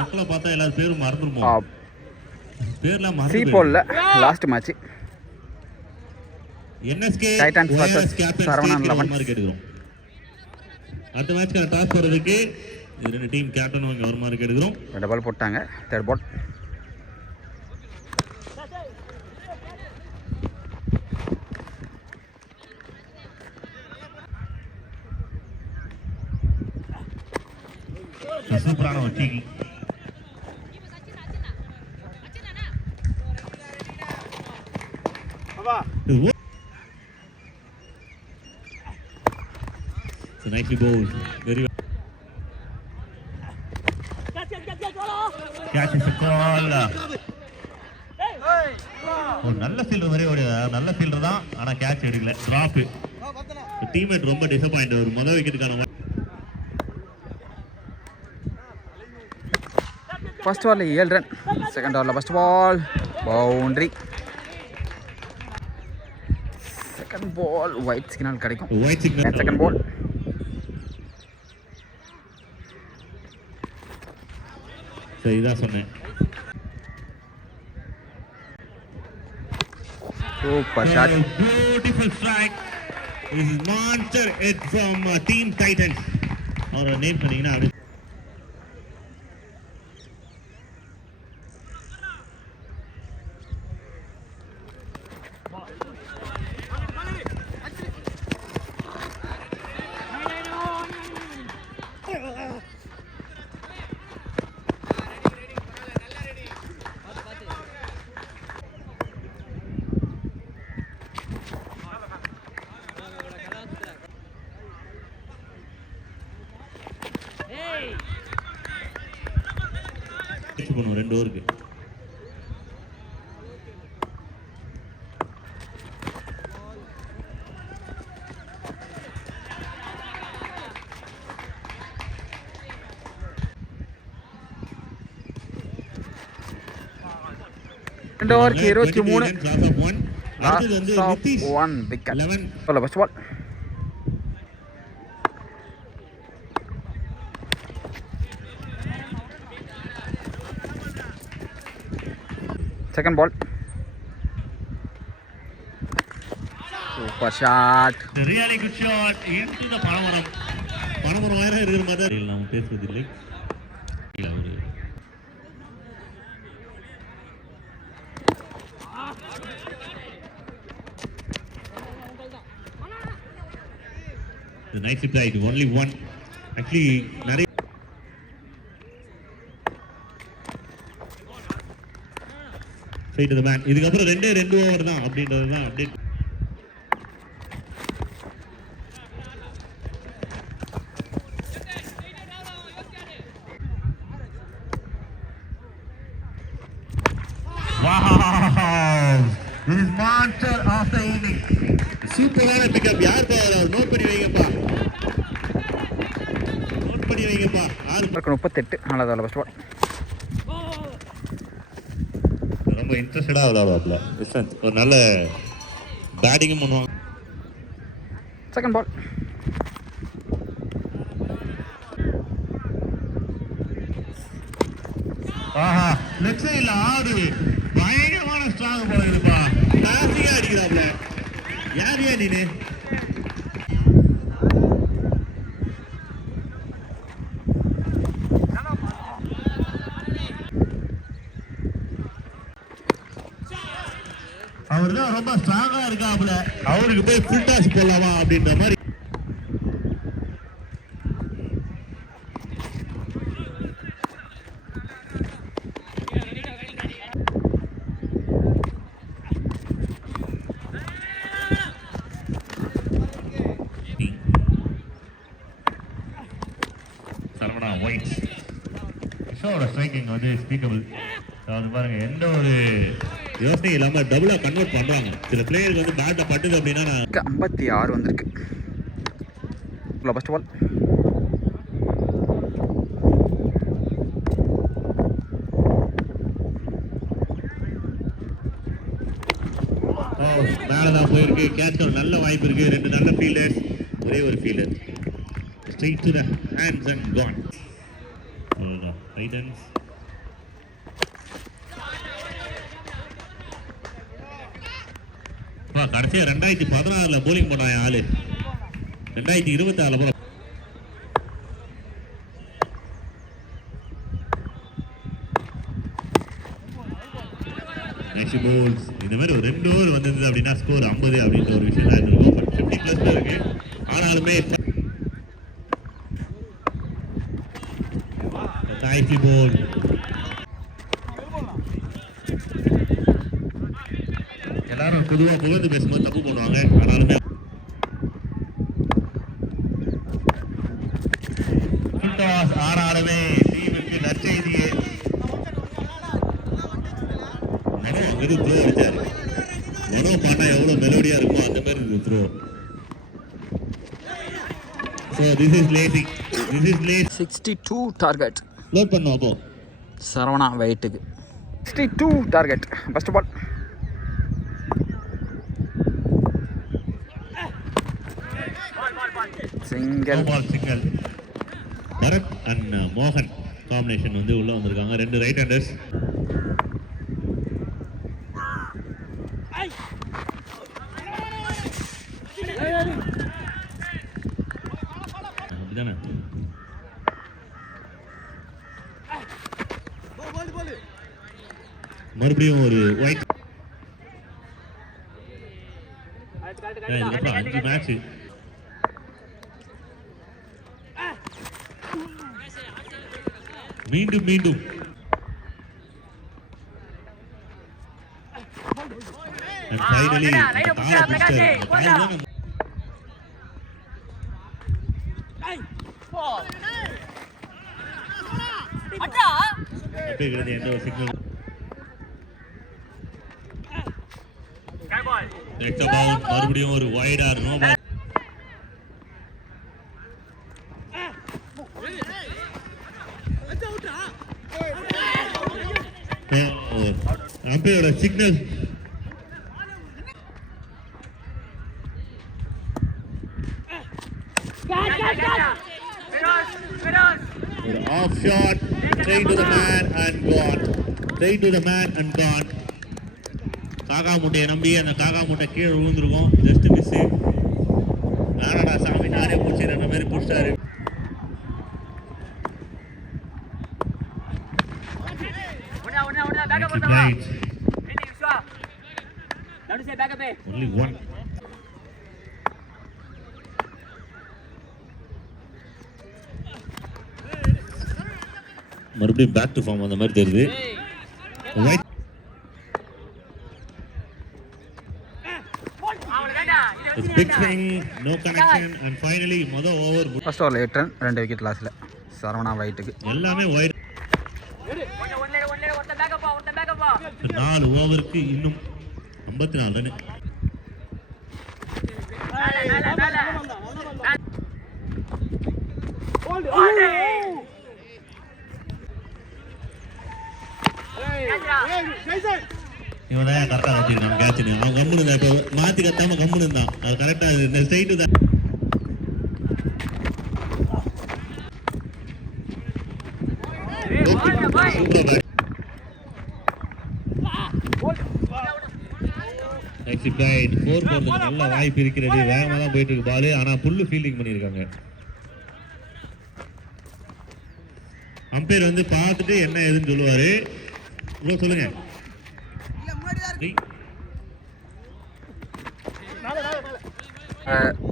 மக்களை பார்த்தா எல்லாரும் பேரும் மறந்துருமோ? பேர்லாம் மறந்து சீபோல்ல last match NSK Titans vs Saravanan 11 மாதிரி கேட்டுக்கிறோம். அடுத்த மேட்ச்க்கு டாஸ் போறதுக்கு ரெண்டு டீம் கேப்டன் அவங்க வர மாதிரி கேட்டுக்கிறோம். ரெண்டு பால் போட்டாங்க. தேர்ட் பால் சூப்பரான ஒரு team. So nicely bowled. Very well. Catch is a call. ஒரு நல்ல ஃபீல்டர் மாதிரி ஓடியா, நல்ல ஃபீல்டர் தான், ஆனா கேட்ச் எடுக்கல, டிராப். டீம்மேட் ரொம்ப டிசப்பாயிண்ட். ஒரு முதல் விக்கெட்டுக்கான ஃபர்ஸ்ட் பால்ல 7 ரன், செகண்ட் ஓவர்ல first ball boundary, second ball wide signal கிடைக்கும். Wide signal. செகண்ட் பால் சரி, இதான் சொன்னேன். Super shot. Beautiful strike. This is monster hit from Team Titans. அவரோட நேம் சொன்னீங்கன்னா அது பண்ணுவோம் 2 ஓவருக்கு. ரெண்டு ஓவருக்கு 23. அடுத்து வந்து நிதிஷ் 1 விக்கெட். 11. சொல்ல first ball second ball super shot. Really good shot into the பனமரம். பனமரம் வேற இருக்கிற மாதிரி நாம பேசுவதில்லை. இல்ல ஒரு the nice hit right, only one. Actually நிறைய to the man. இதுக்கு அப்புறம் 2 ஓவர் தான் அப்படின்றது தான் update. Wow! This is monster of the inning. சூப்பரான பிக்கப். யார் பவர்? நோட் பண்ணி வைங்கப்பா. நோட் பண்ணி வைங்கப்பா. 38. நல்லதா ஃபர்ஸ்ட் பால். ரொம்ப இன்ட்ரெஸ்டடா விளையாடுவாப்ல. ஒரு நல்ல பேட்டிங்கும் பண்ணுவாங்க. செகண்ட் பால் ஆஹா, லெஃப்ட் சைடுல ஆடு பயங்கரமான ஸ்ட்ராங் பால் இருக்குப்பா. கிளாசிக்கா அடிக்கிறாப்ல. யாரியா நீனு? அவர் தான் ரொம்ப ஸ்ட்ராங்கா இருக்காப்ல. அவருக்கு போய் ஃபுல் டாஸ் போடலாமா அப்படின்ற மாதிரி. சரவணா ஒயிட் ஷோட ஸ்ட்ரைக்கிங் வந்து ஸ்பீக்கபிள். அது பாருங்க, எந்த ஒரு யோசனை இல்லாம டபுளா கன்வெர்ட் பண்றாங்க. சில பிளேயருக்கு வந்து பேட்ல பட்டுது அப்படின்னா 56 வந்திருக்கு. ஃபர்ஸ்ட் பால் மேலதான் போயிருக்கு. கேட்ச் நல்ல வாய்ப்பு இருக்கு. 2 நல்ல ஃபீல்டர்ஸ், ஒரே ஒரு fielder. Straight to the hands and gone. Titans. கடைசியா 2016 போலிங் போனான் ஆளு. 2026 போல போல்ஸ். இந்த மாதிரி ஒரு 2 ஓவர் வந்தது அப்படின்னா ஸ்கோர் 50 அப்படின்ற ஒரு விஷயம் தான் இருக்கும். பட் 50+ தான் இருக்கு. ஆனாலுமே நைஸ்லி போல். எல்லாரும் பொதுவாக புகழ்ந்து பேசும்போது தப்பு பண்ணுவாங்க. ஆனாலுமே ஆனாலுமே டீமுக்கு நற்செய்தியே. மனோ அங்கிருந்து த்ரோ அடிச்சாரு. மனோ பண்ணா எவ்வளவு மெலோடியா இருக்குமோ அந்த மாதிரி இருக்கு throw. So this is lazy. 62 target load பண்ணுவோம். அப்போ சரவணா வெயிட்டுக்கு 62 target. First ball single. Single. Bharath and மோகன் காம்பினேஷன் வந்து உள்ள வந்திருக்காங்க. 2 ரைட் ஹேண்டர்ஸ். அப்படிதானே? மறுபடியும் ஒரு ஒயிட். 5 மேட்ச். மீண்டும் மீண்டும் and finally எந்த ஒரு சிக்னல். நெக்ஸ்ட் அபவுட் மறுபடியும் ஒரு வைட் ஆர் நோ பால். அம்பையோட சிக்னல். ஒரு off shot straight to the man and gone. Straight to the man and gone. காகா முட்டையை நம்பி அந்த காகா முட்டை கீழே விழுந்துருக்கும். Just miss. நானடா சாமி நானே பிடிச்சிரு அந்த மாதிரி பிடிச்சாரு. Only one. மறுபடியும் பேக் டு ஃபார்ம் அந்த மாதிரி தெரியுது. Right. Big swing, no connection and finally மொத ஓவர். ஃபர்ஸ்ட் ஓவரில் 8 ரன் 2 விக்கெட் லாஸில் சரவணா வைட்டுக்கு. எல்லாமே வைட். 4 ஓவருக்கு இன்னும் 54 ரன். இவன் தான் கரெக்டாக வச்சிருக்கான் கேட்ச். அவன் கம்முனு தான். இப்போ மாற்றி கத்தாம கம்முனு இருந்தான். அது கரெக்டாக இந்த ஸ்ட்ரைட்டு தான். Super bad. நெக்ஸ்ட் ரைட் 4 போறதுக்கு நல்ல வாய்ப்பு இருக்கிறது. வேகமாக தான் போயிட்டு இருக்கு பால். ஆனால் புல்லு ஃபீல்டிங் பண்ணியிருக்காங்க. அம்பையர் வந்து பார்த்துட்டு என்ன ஏதுன்னு சொல்லுவாரு. இவ்வளோ சொல்லுங்க.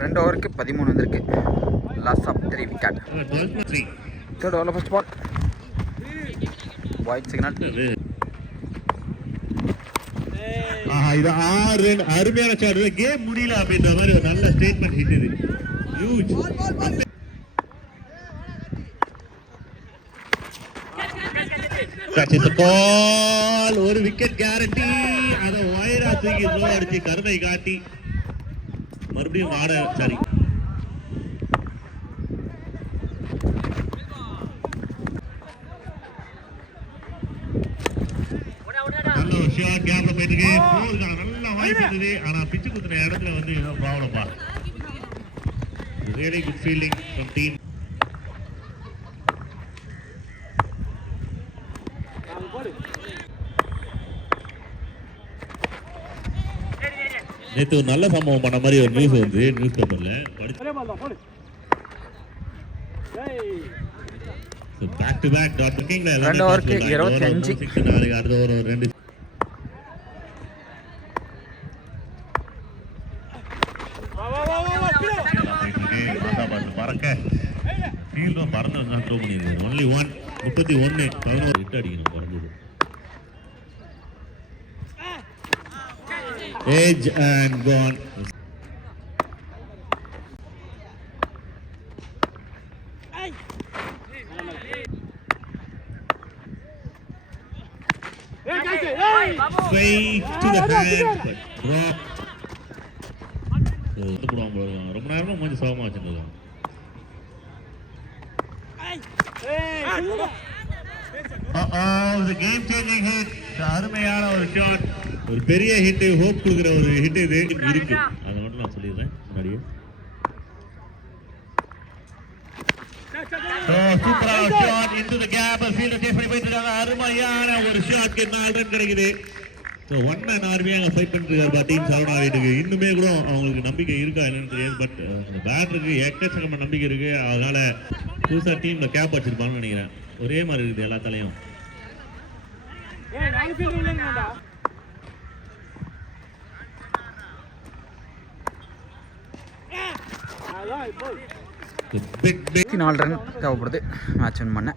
2 ஓவருக்கு 13 வந்திருக்கு. Loss of 3 wicket. தேர்ட் ஓவரில் ஃபர்ஸ்ட் பால் ஒயிட் சிக்னல். இது 6 ரன். அருமையான ஷாட். கேம் முடியல அப்படின்ற மாதிரி ஒரு நல்ல ஸ்டேட்மெண்ட் ஹிட் இது. ஹியூஜ். பால். ஒரு விக்கெட் கேரண்டி. அதை வயரா தூக்கி த்ரோ அடிச்சு கருணை காட்டி மறுபடியும் ஆட. சரி, நல்ல ஒரு ஷாட். கேப்ல போயிட்டு இருக்கு. நல்ல வாய்ப்பு இருந்தது. ஆனா பிச்சு குத்துற இடத்துல வந்து ஏதோ ப்ராப்ளம் பா. Really good fielding from team. நேற்று ஒரு நல்ல சம்பவம் பண்ண மாதிரி ஒரு நியூஸ் வந்து நியூஸ் பேப்பர்ல பேக் டு பேக் டாட் புக்கிங்ல 2 ஓவருக்கு 25 அடுத்த ஒரு 2 பறக்க ஃபீல்டும் பறந்து த்ரோ பண்ணிருக்காரு ஒன்லி 31 11 ஹிட் அடிக்கணும் குறைஞ்சது edge and gone straight to the hand but drop ரொம்ப நேரமா கொஞ்சம் சோகமா வச்சிருக்காங்க the game changing hit அருமையான ஒரு ஷாட் ஒரு பெரிய ஹிட் ஹோப் கொடுக்குற ஒரு ஹிட் இது இருக்கு அதை மட்டும் நான் சொல்லிடுறேன் முன்னாடியே சூப்பரான shot into the gap field chase பண்ணி போயிட்டு இருக்காங்க அருமையான ஒரு ஷாட்க்கு 4 ரன் கிடைக்குது ஸோ 1 மேன் ஆர்மியாக அங்கே ஃபைட் பண்ணிட்டு இருக்காரு டீம் சரவணா வீட்டுக்கு இன்னுமே கூட அவங்களுக்கு நம்பிக்கை இருக்கா என்னன்னு தெரியாது பட் அந்த பேட்டருக்கு எக்கச்சக்கமான நம்பிக்கை இருக்கு அதனால புதுசாக டீம்ல கேப் வச்சிருப்பாங்கன்னு நினைக்கிறேன் ஒரே மாதிரி இருக்குது எல்லா தலையும் பிக் 4 ரன் தேவைப்படுது மேட்ச் வின் பண்ண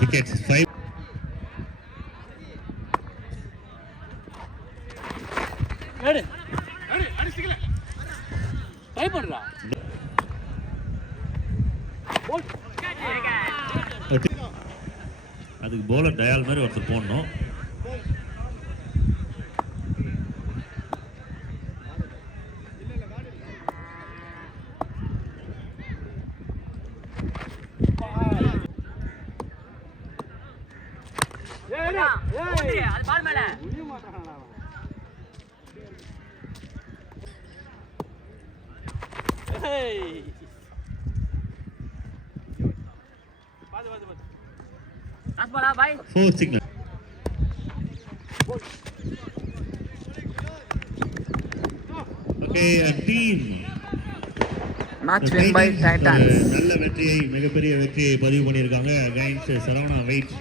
wickets 5 அதுக்கு bowler டயால் மாதிரி ஒருத்தர் போடணும் Fourth signal. Okay, a team. Match win by Titans. நல்ல வெற்றியை மிகப்பெரிய வெற்றியை பதிவு பண்ணியிருக்காங்க அகைன்ஸ்ட் சரவணா வெயிட்